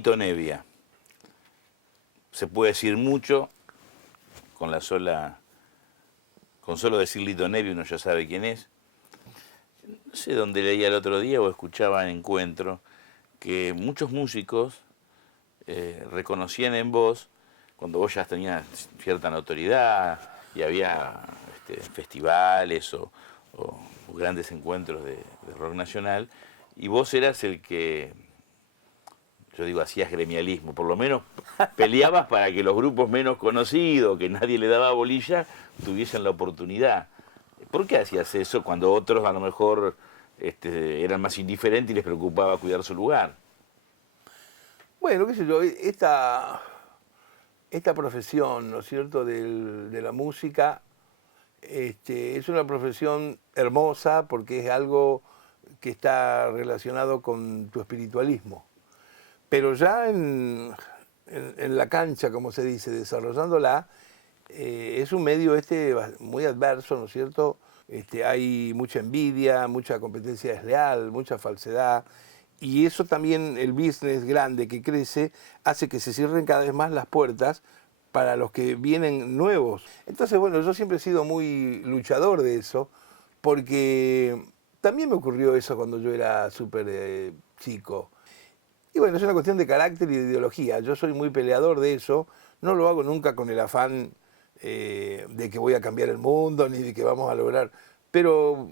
Lito Nevia. Se puede decir mucho, con solo decir Lito Nevia uno ya sabe quién es. No sé dónde leía el otro día o escuchaba en encuentro que muchos músicos reconocían en vos, cuando vos ya tenías cierta notoriedad y había festivales o grandes encuentros de rock nacional, y vos eras el que, yo digo, hacías gremialismo, por lo menos peleabas para que los grupos menos conocidos, que nadie le daba bolilla, tuviesen la oportunidad. ¿Por qué hacías eso cuando otros a lo mejor eran más indiferentes y les preocupaba cuidar su lugar? Bueno, qué sé yo, esta profesión, ¿no es cierto?, de la música, es una profesión hermosa porque es algo que está relacionado con tu espiritualismo. Pero ya en la cancha, como se dice, desarrollándola, es un medio muy adverso, ¿no es cierto? Hay mucha envidia, mucha competencia desleal, mucha falsedad. Y eso también, el business grande que crece, hace que se cierren cada vez más las puertas para los que vienen nuevos. Entonces, bueno, yo siempre he sido muy luchador de eso, porque también me ocurrió eso cuando yo era súper chico. Y bueno, es una cuestión de carácter y de ideología. Yo soy muy peleador de eso. No lo hago nunca con el afán de que voy a cambiar el mundo ni de que vamos a lograr. Pero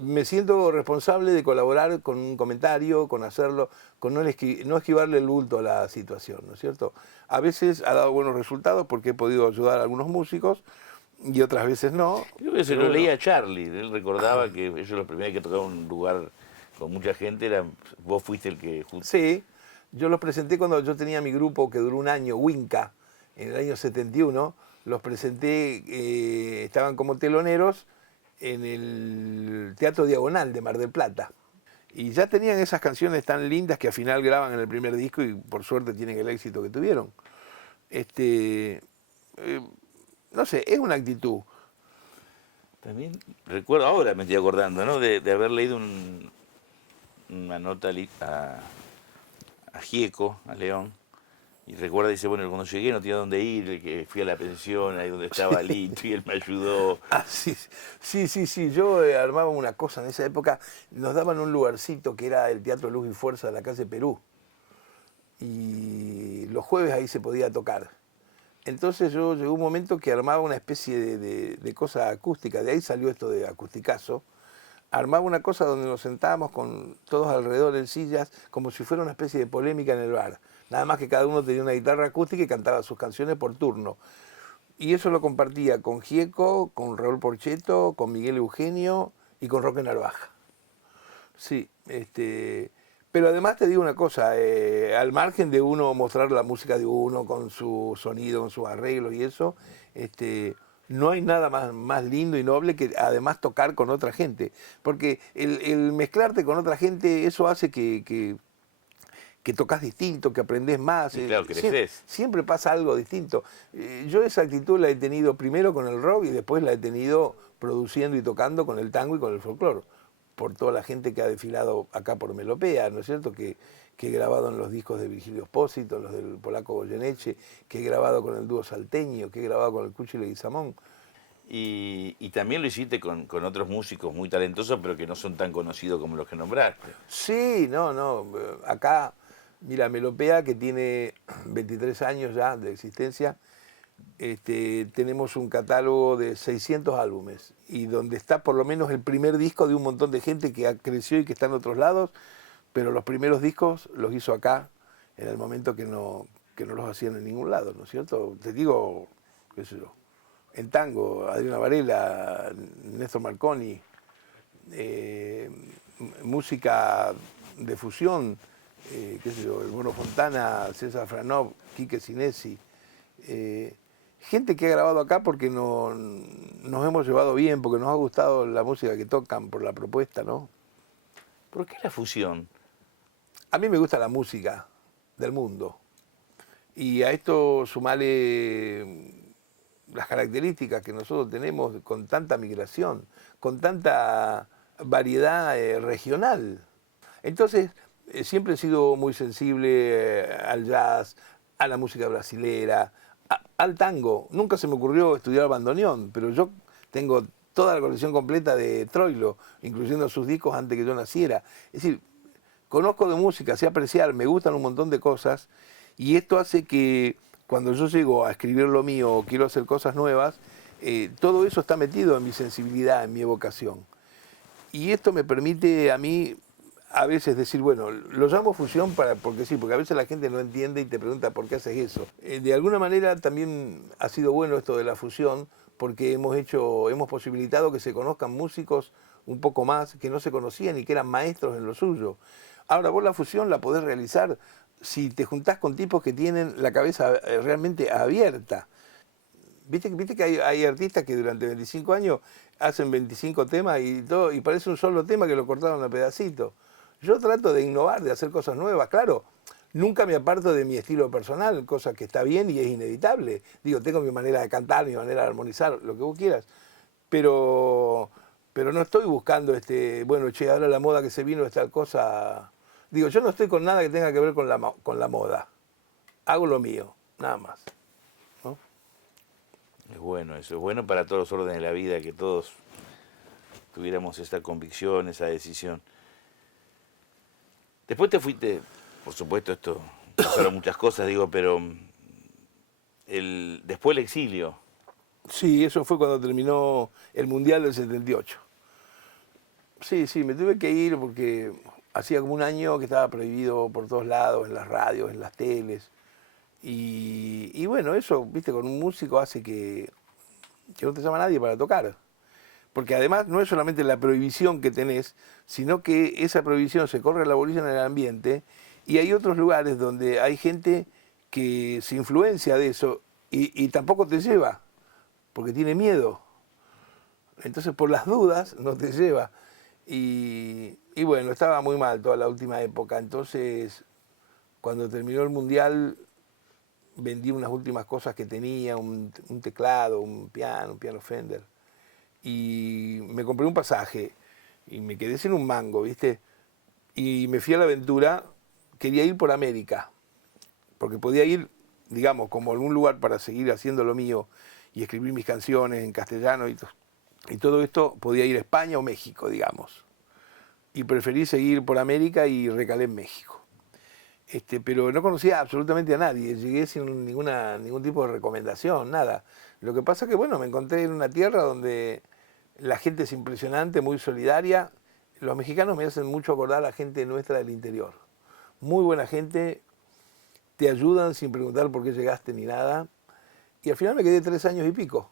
me siento responsable de colaborar con un comentario, con hacerlo, con no esquivarle el bulto a la situación, ¿no es cierto? A veces ha dado buenos resultados porque he podido ayudar a algunos músicos y otras veces no. Creo que se Pero lo bueno, leía a Charlie, él recordaba que ellos los primeros que tocaban un lugar con mucha gente, vos fuiste el que... sí, yo los presenté cuando yo tenía mi grupo que duró un año, Winca, en el año 71. Los presenté, estaban como teloneros en el Teatro Diagonal de Mar del Plata. Y ya tenían esas canciones tan lindas que al final graban en el primer disco y por suerte tienen el éxito que tuvieron. Eh, no sé, es una actitud. También recuerdo, ahora me estoy acordando, ¿no? De haber leído una nota a Gieco, a León, y recuerda, dice, bueno, cuando llegué no tenía dónde ir, que fui a la pensión, ahí donde estaba Lito, y él me ayudó. Ah, sí, sí, sí, sí. Yo armaba una cosa en esa época. Nos daban un lugarcito que era el Teatro Luz y Fuerza de la calle Perú. Y los jueves ahí se podía tocar. Entonces yo llegó un momento que armaba una especie de cosa acústica. De ahí salió esto de acusticazo. Armaba una cosa donde nos sentábamos con todos alrededor en sillas, como si fuera una especie de polémica en el bar. Nada más que cada uno tenía una guitarra acústica y cantaba sus canciones por turno. Y eso lo compartía con Gieco, con Raúl Porchetto, con Miguel Eugenio y con Roque Narvaja. Sí, pero además te digo una cosa, al margen de uno mostrar la música de uno con su sonido, con sus arreglos y eso, no hay nada más lindo y noble que además tocar con otra gente. Porque el mezclarte con otra gente, eso hace que tocas distinto, que aprendes más. Y claro, creces. Siempre pasa algo distinto. Yo esa actitud la he tenido primero con el rock y después la he tenido produciendo y tocando con el tango y con el folclore. Por toda la gente que ha desfilado acá por Melopea, ¿no es cierto? Que he grabado en los discos de Virgilio Espósito, los del polaco Goyeneche, que he grabado con el dúo salteño, que he grabado con el Cuchi Leguizamón. Y también lo hiciste con otros músicos muy talentosos, pero que no son tan conocidos como los que nombraste. Sí, no. Acá, mira, Melopea, que tiene 23 años ya de existencia, tenemos un catálogo de 600 álbumes y donde está por lo menos el primer disco de un montón de gente que creció y que está en otros lados, pero los primeros discos los hizo acá en el momento que no los hacían en ningún lado, ¿no es cierto? Te digo, qué sé yo, en tango, Adriana Varela, Néstor Marconi, música de fusión, qué sé yo, el Mono Fontana, César Franov, Quique Sinesi, gente que ha grabado acá porque nos hemos llevado bien, porque nos ha gustado la música que tocan, por la propuesta, ¿no? ¿Por qué la fusión? A mí me gusta la música del mundo. Y a esto sumale las características que nosotros tenemos con tanta migración, con tanta variedad regional. Entonces, siempre he sido muy sensible al jazz, a la música brasilera, al tango. Nunca se me ocurrió estudiar bandoneón, pero yo tengo toda la colección completa de Troilo, incluyendo sus discos antes que yo naciera. Es decir, conozco de música, sé apreciar, me gustan un montón de cosas, y esto hace que cuando yo llego a escribir lo mío o quiero hacer cosas nuevas, todo eso está metido en mi sensibilidad, en mi evocación. Y esto me permite a mí a veces decir, bueno, lo llamo fusión porque sí, porque a veces la gente no entiende y te pregunta por qué haces eso. De alguna manera también ha sido bueno esto de la fusión, porque hemos posibilitado que se conozcan músicos un poco más que no se conocían y que eran maestros en lo suyo. Ahora vos la fusión la podés realizar si te juntás con tipos que tienen la cabeza realmente abierta. Viste que hay artistas que durante 25 años hacen 25 temas y todo, y parece un solo tema que lo cortaron a pedacitos. Yo trato de innovar, de hacer cosas nuevas, claro. Nunca me aparto de mi estilo personal, cosa que está bien y es inevitable. Digo, tengo mi manera de cantar, mi manera de armonizar, lo que vos quieras. Pero no estoy buscando, bueno, che, ahora la moda que se vino es tal cosa. Digo, yo no estoy con nada que tenga que ver con la moda. Hago lo mío, nada más. ¿No? Es bueno eso, es bueno para todos los órdenes de la vida que todos tuviéramos esta convicción, esa decisión. Después te fuiste, por supuesto esto, pasaron muchas cosas, digo, pero después el exilio. Sí, eso fue cuando terminó el Mundial del 78. Sí, me tuve que ir porque hacía como un año que estaba prohibido por todos lados, en las radios, en las teles. Y bueno, eso, viste, con un músico hace que no te llama nadie para tocar. Porque además no es solamente la prohibición que tenés, sino que esa prohibición se corre la bolilla en el ambiente y hay otros lugares donde hay gente que se influencia de eso y tampoco te lleva, porque tiene miedo. Entonces por las dudas no te lleva. Y bueno, estaba muy mal toda la última época. Entonces, cuando terminó el Mundial, vendí unas últimas cosas que tenía, un teclado, un piano Fender. Y me compré un pasaje y me quedé sin un mango, ¿viste? Y me fui a la aventura, quería ir por América, porque podía ir, digamos, como algún lugar para seguir haciendo lo mío y escribir mis canciones en castellano y todo esto, podía ir a España o México, digamos. Y preferí seguir por América y recalé en México. Pero no conocía absolutamente a nadie, llegué sin ningún tipo de recomendación, nada. Lo que pasa es que, bueno, me encontré en una tierra donde la gente es impresionante, muy solidaria. Los mexicanos me hacen mucho acordar a la gente nuestra del interior. Muy buena gente, te ayudan sin preguntar por qué llegaste ni nada. Y al final me quedé 3 años y pico.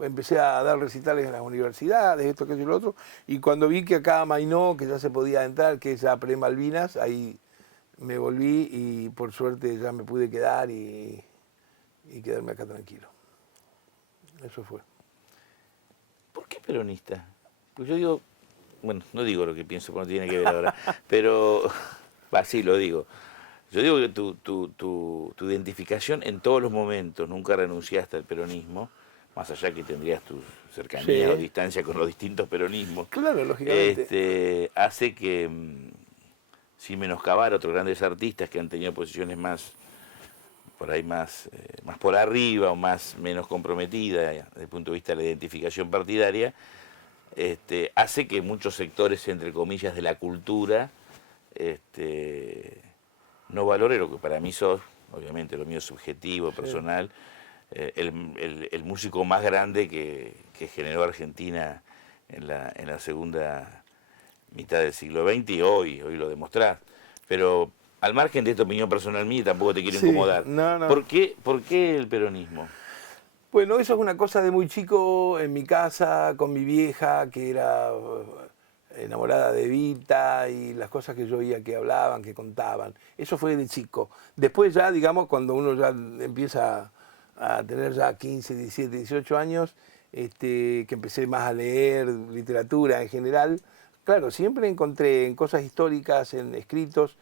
Empecé a dar recitales en las universidades, esto, aquello y lo otro. Y cuando vi que acá amainó, que ya se podía entrar, que es ya pre-Malvinas, ahí me volví y por suerte ya me pude quedar y quedarme acá tranquilo. Eso fue. ¿Por qué peronista? Pues yo digo, bueno, no digo lo que pienso porque no tiene que ver ahora, pero, sí lo digo. Yo digo que tu identificación en todos los momentos, nunca renunciaste al peronismo, más allá que tendrías tu cercanía Sí. o distancia con los distintos peronismos, Claro, lógicamente. hace que, sin menoscabar a otros grandes artistas que han tenido posiciones más, por ahí más por arriba o menos comprometida desde el punto de vista de la identificación partidaria, hace que muchos sectores, entre comillas, de la cultura, no valore lo que para mí sos, obviamente lo mío es subjetivo, personal, el músico más grande que generó Argentina en la segunda mitad del siglo XX y hoy lo demostrás. Pero al margen de esta opinión personal mía, tampoco te quiero incomodar. No. ¿Por qué el peronismo? Bueno, eso es una cosa de muy chico en mi casa, con mi vieja, que era enamorada de Evita y las cosas que yo oía que hablaban, que contaban. Eso fue de chico. Después ya, digamos, cuando uno ya empieza a tener ya 15, 17, 18 años, que empecé más a leer literatura en general, claro, siempre encontré en cosas históricas, en escritos,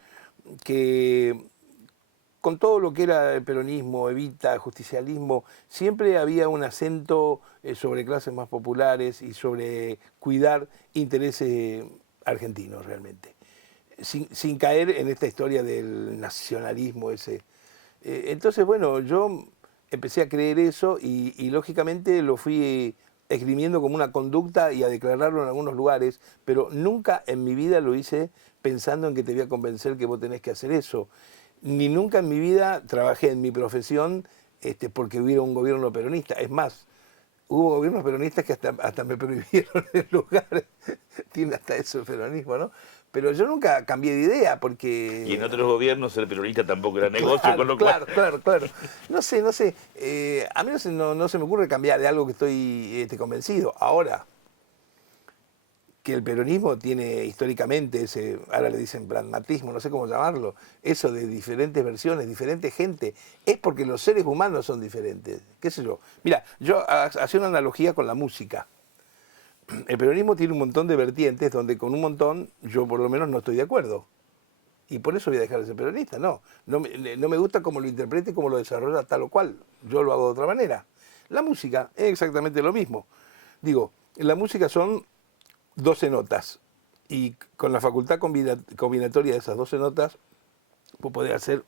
que con todo lo que era el peronismo, Evita, justicialismo, siempre había un acento sobre clases más populares y sobre cuidar intereses argentinos realmente. sin caer en esta historia del nacionalismo ese. Entonces, bueno, yo empecé a creer eso y lógicamente lo fui esgrimiendo como una conducta y a declararlo en algunos lugares, pero nunca en mi vida lo hice pensando en que te voy a convencer que vos tenés que hacer eso. Ni nunca en mi vida trabajé en mi profesión porque hubiera un gobierno peronista. Es más, hubo gobiernos peronistas que hasta me prohibieron el lugar. Tiene hasta eso el peronismo, ¿no? Pero yo nunca cambié de idea porque... Y en otros gobiernos ser peronista tampoco era negocio, Claro, con lo claro, cual... claro. No sé. A mí no se me ocurre cambiar de algo que estoy convencido. Ahora, que el peronismo tiene históricamente ese, ahora le dicen pragmatismo, no sé cómo llamarlo, eso de diferentes versiones, diferente gente, es porque los seres humanos son diferentes, qué sé yo. Mira, yo hacía una analogía con la música. El peronismo tiene un montón de vertientes donde con un montón yo por lo menos no estoy de acuerdo. Y por eso voy a dejar de ser peronista, no me gusta cómo lo interprete, cómo lo desarrolla tal o cual, yo lo hago de otra manera. La música es exactamente lo mismo. Digo, en la música son 12 notas y con la facultad combinatoria de esas 12 notas vos podés hacer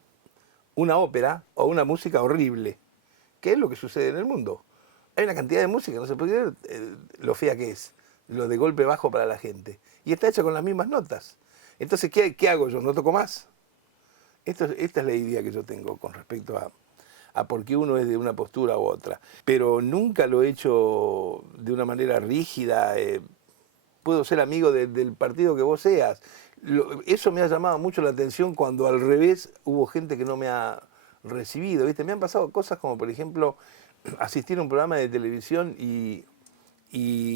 una ópera o una música horrible, que es lo que sucede en el mundo. Hay una cantidad de música, no se puede creer lo fea que es, lo de golpe bajo para la gente. Y está hecha con las mismas notas. Entonces, ¿qué hago yo? ¿No toco más? Esta es la idea que yo tengo con respecto a por qué uno es de una postura u otra. Pero nunca lo he hecho de una manera rígida. Puedo ser amigo del partido que vos seas. Eso me ha llamado mucho la atención cuando al revés hubo gente que no me ha recibido, ¿viste? Me han pasado cosas como, por ejemplo, asistir a un programa de televisión y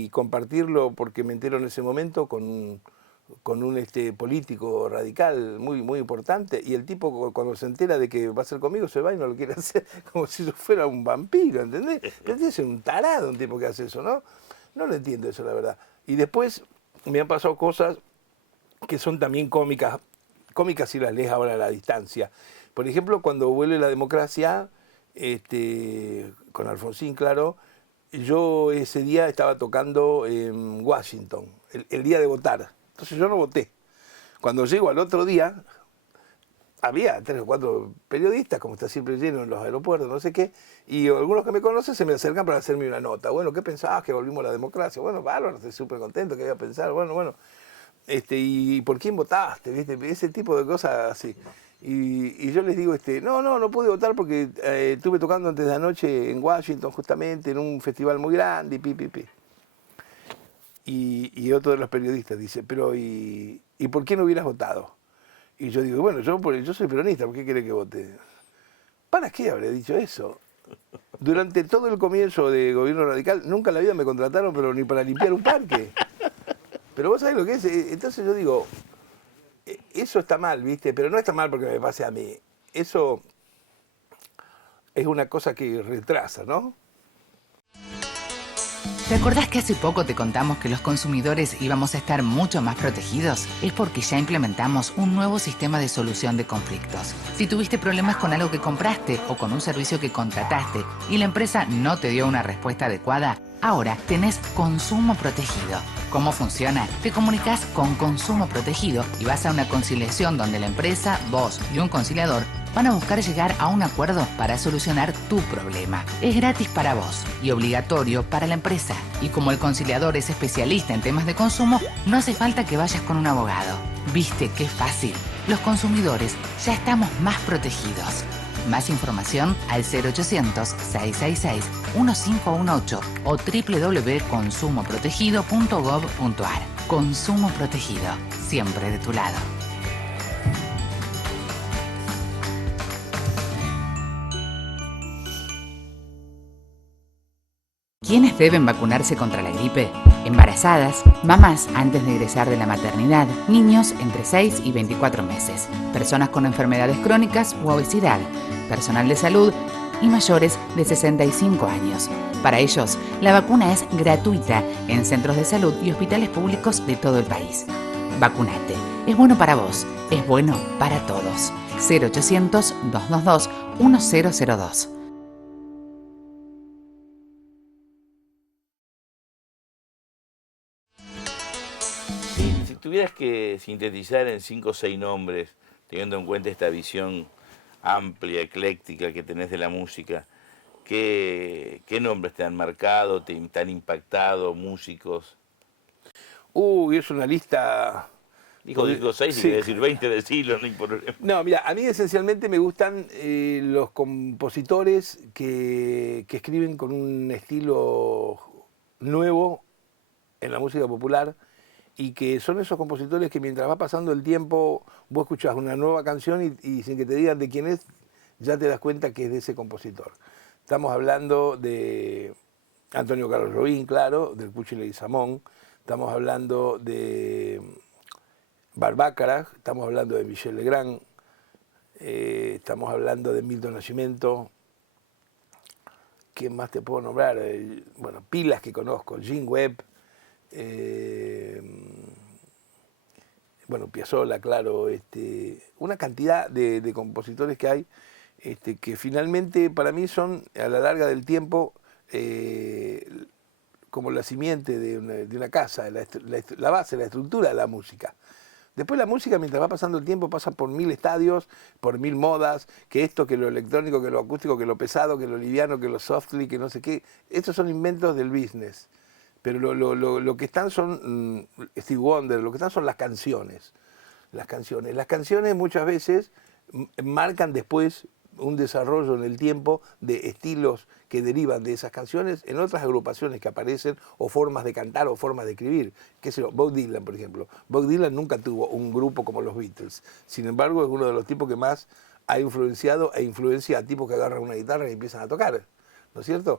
compartirlo porque me entero en ese momento con un político radical muy importante, y el tipo cuando se entera de que va a ser conmigo se va y no lo quiere hacer, como si yo fuera un vampiro, ¿entendés? Pero es un tarado un tipo que hace eso, ¿no? No lo entiendo eso, la verdad. Y después me han pasado cosas que son también cómicas si las lees ahora a la distancia. Por ejemplo, cuando vuelve la democracia, con Alfonsín, claro, yo ese día estaba tocando en Washington, el día de votar. Entonces yo no voté. Cuando llego al otro día, había 3 o 4 periodistas, como está siempre lleno en los aeropuertos, no sé qué, y algunos que me conocen se me acercan para hacerme una nota. Bueno, ¿qué pensabas? Que volvimos a la democracia. Bueno, bárbaro, estoy súper contento, ¿qué iba a pensar? Bueno. ¿Y por quién votaste? ¿Viste? Ese tipo de cosas así. Y yo les digo, no pude votar porque estuve tocando antes de anoche en Washington, justamente, en un festival muy grande, y Y otro de los periodistas dice, pero ¿y por qué no hubieras votado? Y yo digo, bueno, yo soy peronista, ¿por qué quiere que vote? ¿Para qué habré dicho eso? Durante todo el comienzo de gobierno radical, nunca en la vida me contrataron, pero ni para limpiar un parque. Pero vos sabés lo que es. Entonces yo digo, eso está mal, ¿viste? Pero no está mal porque me pase a mí. Eso es una cosa que retrasa, ¿no? ¿Te acordás que hace poco te contamos que los consumidores íbamos a estar mucho más protegidos? Es porque ya implementamos un nuevo sistema de solución de conflictos. Si tuviste problemas con algo que compraste o con un servicio que contrataste y la empresa no te dio una respuesta adecuada, ahora tenés Consumo Protegido. ¿Cómo funciona? Te comunicas con Consumo Protegido y vas a una conciliación donde la empresa, vos y un conciliador van a buscar llegar a un acuerdo para solucionar tu problema. Es gratis para vos y obligatorio para la empresa. Y como el conciliador es especialista en temas de consumo, no hace falta que vayas con un abogado. ¿Viste qué fácil? Los consumidores ya estamos más protegidos. Más información al 0800-666-1518 o www.consumoprotegido.gov.ar. Consumo Protegido, siempre de tu lado. ¿Quiénes deben vacunarse contra la gripe? Embarazadas, mamás antes de egresar de la maternidad, niños entre 6 y 24 meses, personas con enfermedades crónicas u obesidad, personal de salud y mayores de 65 años. Para ellos, la vacuna es gratuita en centros de salud y hospitales públicos de todo el país. Vacunate. Es bueno para vos. Es bueno para todos. 0800-222-1002. Si tuvieras que sintetizar en 5 o 6 nombres, teniendo en cuenta esta visión amplia, ecléctica que tenés de la música, ¿qué nombres te han marcado, te han impactado, músicos? Es una lista... Dijo 6 y Sí. quiere decir 20 de siglos, no hay problema. No, mira, a mí esencialmente me gustan los compositores que escriben con un estilo nuevo en la música popular y que son esos compositores que mientras va pasando el tiempo vos escuchás una nueva canción y sin que te digan de quién es, ya te das cuenta que es de ese compositor. Estamos hablando de Antonio Carlos Jobim, claro, del Pucho y Leguizamón. Estamos hablando de Barbácara, estamos hablando de Michel Legrand, estamos hablando de Milton Nascimento. ¿Quién más te puedo nombrar? Bueno, pilas que conozco, Gene Webb, bueno, Piazzolla, claro, una cantidad de compositores que hay, que finalmente para mí son, a la larga del tiempo, como la simiente de una casa, la base, la estructura de la música. Después la música, mientras va pasando el tiempo, pasa por 1000 estadios, por 1000 modas, que esto, que lo electrónico, que lo acústico, que lo pesado, que lo liviano, que lo softly, que no sé qué. Estos son inventos del business. Pero lo que están son Stevie Wonder, lo que están son las canciones. Las canciones muchas veces marcan después un desarrollo en el tiempo de estilos que derivan de esas canciones en otras agrupaciones que aparecen, o formas de cantar o formas de escribir. ¿Qué sé yo? Bob Dylan, por ejemplo. Bob Dylan nunca tuvo un grupo como los Beatles. Sin embargo, es uno de los tipos que más ha influenciado e influencia a tipos que agarran una guitarra y empiezan a tocar. ¿No es cierto?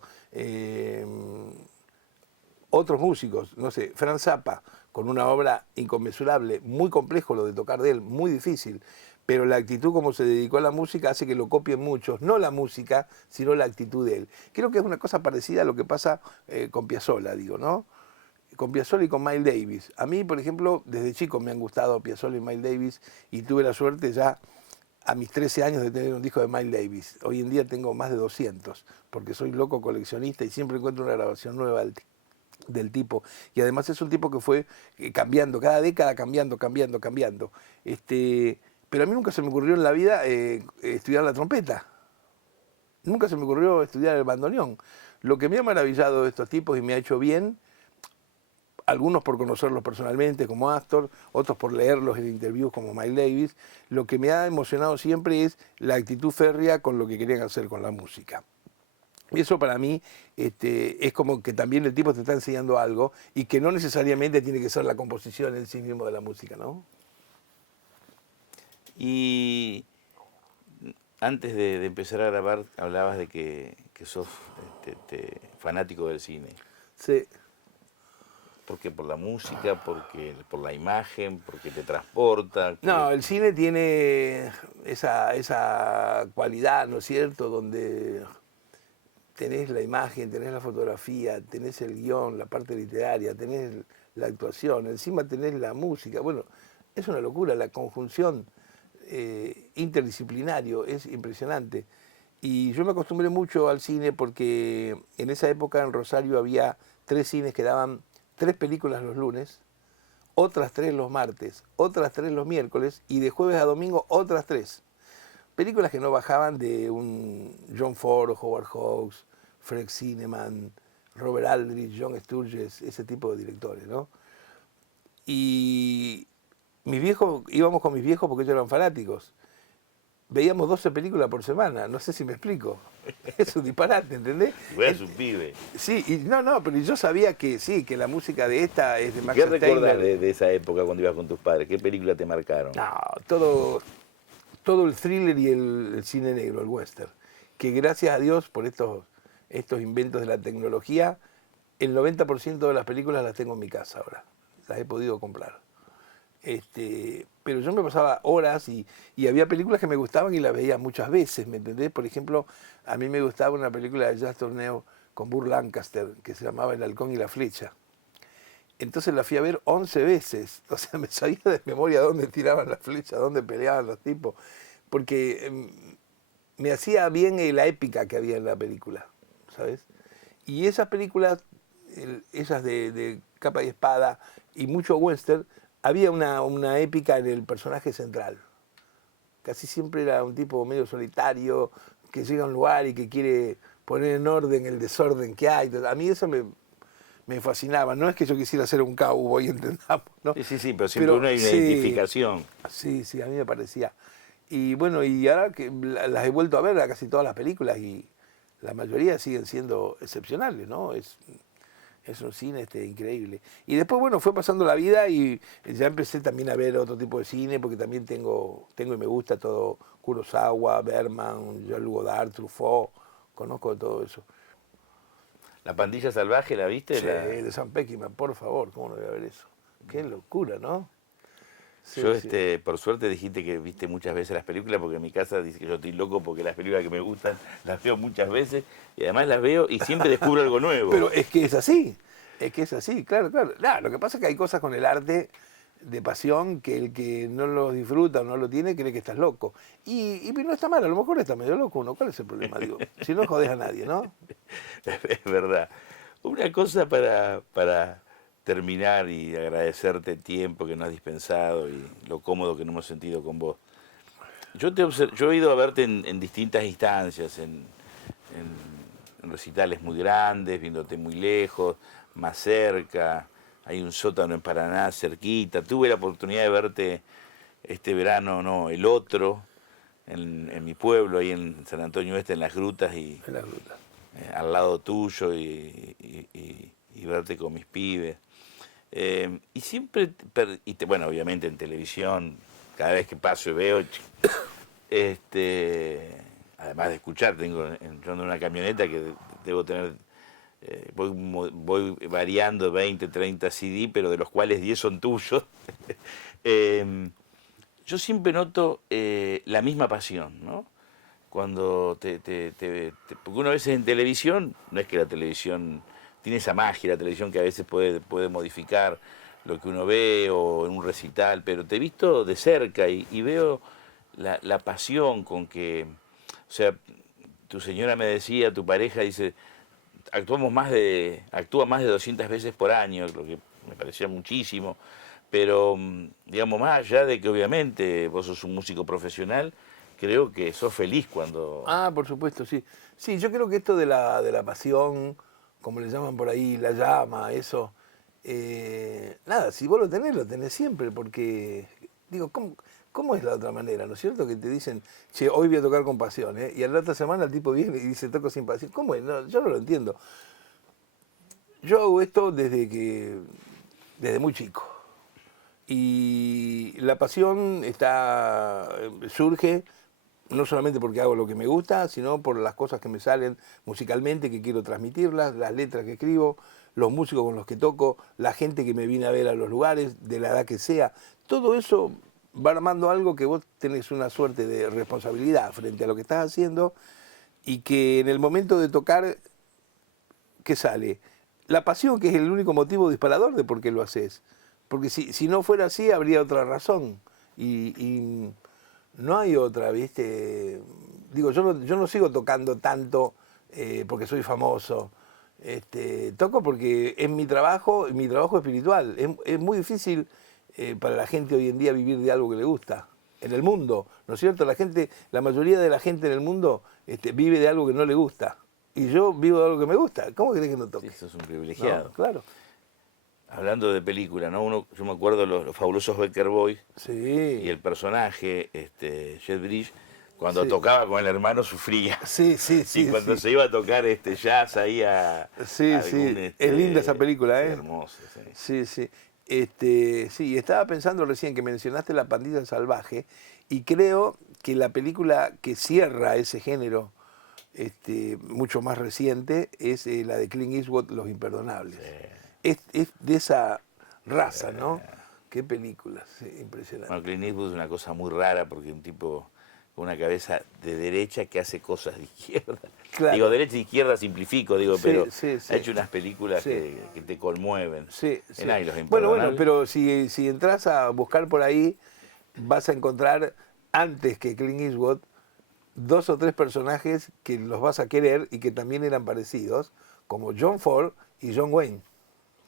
Otros músicos, no sé, Franz Zappa, con una obra inconmensurable, muy complejo lo de tocar de él, muy difícil, pero la actitud como se dedicó a la música hace que lo copien muchos, no la música, sino la actitud de él. Creo que es una cosa parecida a lo que pasa con Piazzolla, digo, ¿no? Con Piazzolla y con Miles Davis. A mí, por ejemplo, desde chico me han gustado Piazzolla y Miles Davis y tuve la suerte ya a mis 13 años de tener un disco de Miles Davis. Hoy en día tengo más de 200, porque soy loco coleccionista y siempre encuentro una grabación nueva del tipo. Y además es un tipo que fue cambiando, cada década cambiando. Pero a mí nunca se me ocurrió en la vida estudiar la trompeta. Nunca se me ocurrió estudiar el bandoneón. Lo que me ha maravillado de estos tipos y me ha hecho bien, algunos por conocerlos personalmente como Astor, otros por leerlos en interviews como Miles Davis, lo que me ha emocionado siempre es la actitud férrea con lo que querían hacer con la música. Eso para mí es como que también el tipo te está enseñando algo y que no necesariamente tiene que ser la composición en sí mismo de la música, ¿no? Y antes de empezar a grabar, hablabas de que sos fanático del cine. Sí. ¿Por qué? ¿Por la música? ¿Por la imagen? ¿Porque te transporta? No, el cine tiene esa cualidad, ¿no es cierto?, donde tenés la imagen, tenés la fotografía, tenés el guión, la parte literaria, tenés la actuación, encima tenés la música. Bueno, es una locura, la conjunción interdisciplinario es impresionante. Y yo me acostumbré mucho al cine porque en esa época en Rosario había 3 cines que daban 3 películas los lunes, otras 3 los martes, otras 3 los miércoles y de jueves a domingo otras 3. Películas que no bajaban de un John Ford, Howard Hawks, Fred Zinnemann, Robert Aldrich, John Sturges, ese tipo de directores, ¿no? Y íbamos con mis viejos porque ellos eran fanáticos. Veíamos 12 películas por semana, no sé si me explico. Es un disparate, ¿entendés? Eras un pibe. Sí, y pero yo sabía que sí, que la música de esta es de Max ¿Qué Steiner. recordás de esa época cuando ibas con tus padres? ¿Qué película te marcaron? No, todo el thriller y el cine negro, el western. Que gracias a Dios por estos inventos de la tecnología, el 90% de las películas las tengo en mi casa ahora. Las he podido comprar. Pero yo me pasaba horas y había películas que me gustaban y las veía muchas veces, ¿me entendés? Por ejemplo, a mí me gustaba una película de Jazz Tourneur con Burt Lancaster que se llamaba El halcón y la flecha. Entonces la fui a ver 11 veces, o sea, me sabía de memoria dónde tiraban las flechas, dónde peleaban los tipos, porque me hacía bien la épica que había en la película, ¿sabes? Y esas películas, esas de capa y espada y mucho western, había una épica en el personaje central. Casi siempre era un tipo medio solitario, que llega a un lugar y que quiere poner en orden el desorden que hay. A mí eso me fascinaba. No es que yo quisiera ser un cowboy, entendamos, ¿no? Sí, pero siempre uno hay una identificación. Sí, a mí me parecía. Y bueno, y ahora que las he vuelto a ver, a casi todas las películas, y la mayoría siguen siendo excepcionales, ¿no? Es un cine increíble. Y después, bueno, fue pasando la vida y ya empecé también a ver otro tipo de cine, porque también tengo y me gusta todo Kurosawa, Bergman, Jean-Luc Godard, Truffaut, conozco todo eso. ¿La Pandilla Salvaje la viste? Sí, de Sam Peckinpah, por favor, ¿cómo no voy a ver eso? Qué locura, ¿no? Sí, yo, por suerte dijiste que viste muchas veces las películas, porque en mi casa dice que yo estoy loco porque las películas que me gustan las veo muchas veces y además las veo y siempre descubro algo nuevo. Pero es que es así, claro. Lo que pasa es que hay cosas con el arte de pasión que el que no lo disfruta o no lo tiene cree que estás loco. Y no está mal, a lo mejor está medio loco uno. ¿Cuál es el problema? Digo, si no jodés a nadie, ¿no? Es verdad. Una cosa para terminar y agradecerte el tiempo que nos has dispensado y lo cómodo que nos hemos sentido con vos. Yo he ido a verte en distintas instancias, en recitales muy grandes, viéndote muy lejos, más cerca. Hay un sótano en Paraná cerquita. Tuve la oportunidad de verte este verano, el otro, en mi pueblo, ahí en San Antonio Oeste, en las grutas, y en las grutas. Al lado tuyo y verte con mis pibes. Y siempre, bueno, obviamente en televisión, cada vez que paso y veo, además de escuchar, yo ando en una camioneta que debo tener, voy variando 20, 30 CD, pero de los cuales 10 son tuyos. Yo siempre noto la misma pasión, ¿no? Cuando porque una vez en televisión, no es que la televisión tiene esa magia, la televisión que a veces puede modificar lo que uno ve o en un recital, pero te he visto de cerca y veo la pasión con que, o sea, tu señora me decía, tu pareja dice, actúa más de 200 veces por año, lo que me parecía muchísimo, pero digamos, más allá de que obviamente vos sos un músico profesional, creo que sos feliz cuando... Ah, por supuesto, sí. Sí, yo creo que esto de la pasión, como le llaman por ahí, la llama, eso, nada, si vos lo tenés siempre, porque, digo, ¿cómo es la otra manera? ¿No es cierto? Que te dicen, che, hoy voy a tocar con pasión, ¿eh? Y a la otra semana el tipo viene y dice, toco sin pasión. ¿Cómo es? No, yo no lo entiendo. Yo hago esto desde muy chico. Y la pasión surge no solamente porque hago lo que me gusta, sino por las cosas que me salen musicalmente, que quiero transmitirlas, las letras que escribo, los músicos con los que toco, la gente que me viene a ver a los lugares, de la edad que sea. Todo eso va armando algo que vos tenés una suerte de responsabilidad frente a lo que estás haciendo y que en el momento de tocar, ¿qué sale? La pasión, que es el único motivo disparador de por qué lo haces. Porque si no fuera así, habría otra razón. Y no hay otra, ¿viste? Digo, yo no sigo tocando tanto porque soy famoso. Toco porque es mi trabajo espiritual. Es muy difícil para la gente hoy en día vivir de algo que le gusta. En el mundo, ¿no es cierto? La mayoría de la gente en el mundo vive de algo que no le gusta. Y yo vivo de algo que me gusta. ¿Cómo querés que no toque? Sí, sos un privilegiado. No, claro. Hablando de película, ¿no? Yo me acuerdo los fabulosos Becker Boys, Sí. y el personaje, Jet Bridge, cuando tocaba con el hermano sufría. Sí. Y cuando se iba a tocar jazz ahí Sí. Es linda esa película, ¿eh? Hermosa, sí. Sí. Sí, estaba pensando recién que mencionaste La Pandilla Salvaje y creo que la película que cierra ese género mucho más reciente es la de Clint Eastwood, Los Imperdonables. Sí. Es de esa raza, ¿no? Qué película, sí, impresionante. Bueno, Clint Eastwood es una cosa muy rara porque un tipo con una cabeza de derecha que hace cosas de izquierda. Claro. Digo, derecha e izquierda simplifico, pero sí. ha hecho unas películas que te conmueven. Sí. Ahí Los Bueno, Imperdonables. pero si entras a buscar por ahí, vas a encontrar, antes que Clint Eastwood, 2 o 3 personajes que los vas a querer y que también eran parecidos, como John Ford y John Wayne.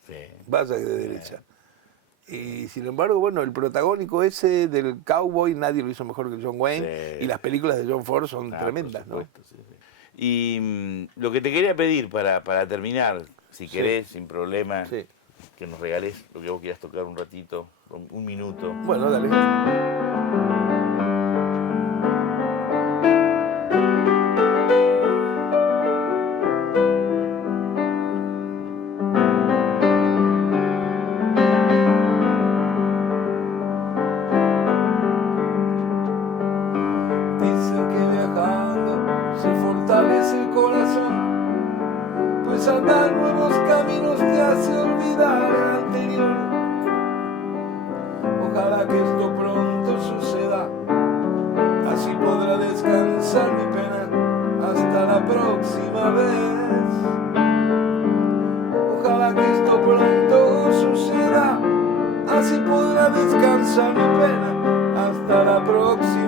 Sí. Vaya de derecha. Y sin embargo, bueno, el protagónico ese del cowboy, nadie lo hizo mejor que John Wayne. Sí. Y las películas de John Ford son Ah, tremendas, por ¿no? supuesto, sí, sí. Y lo que te quería pedir para terminar, si Sí. querés, sin problema, Sí. que nos regales lo que vos quieras tocar un ratito, un minuto. Bueno, dale. Dicen que viajando se fortalece el corazón, pues andar nuevos caminos te hace olvidar el anterior. Ojalá que esto pronto suceda, así podrá descansar mi pena hasta la próxima vez. Ojalá que esto pronto suceda, así podrá descansar mi pena hasta la próxima vez.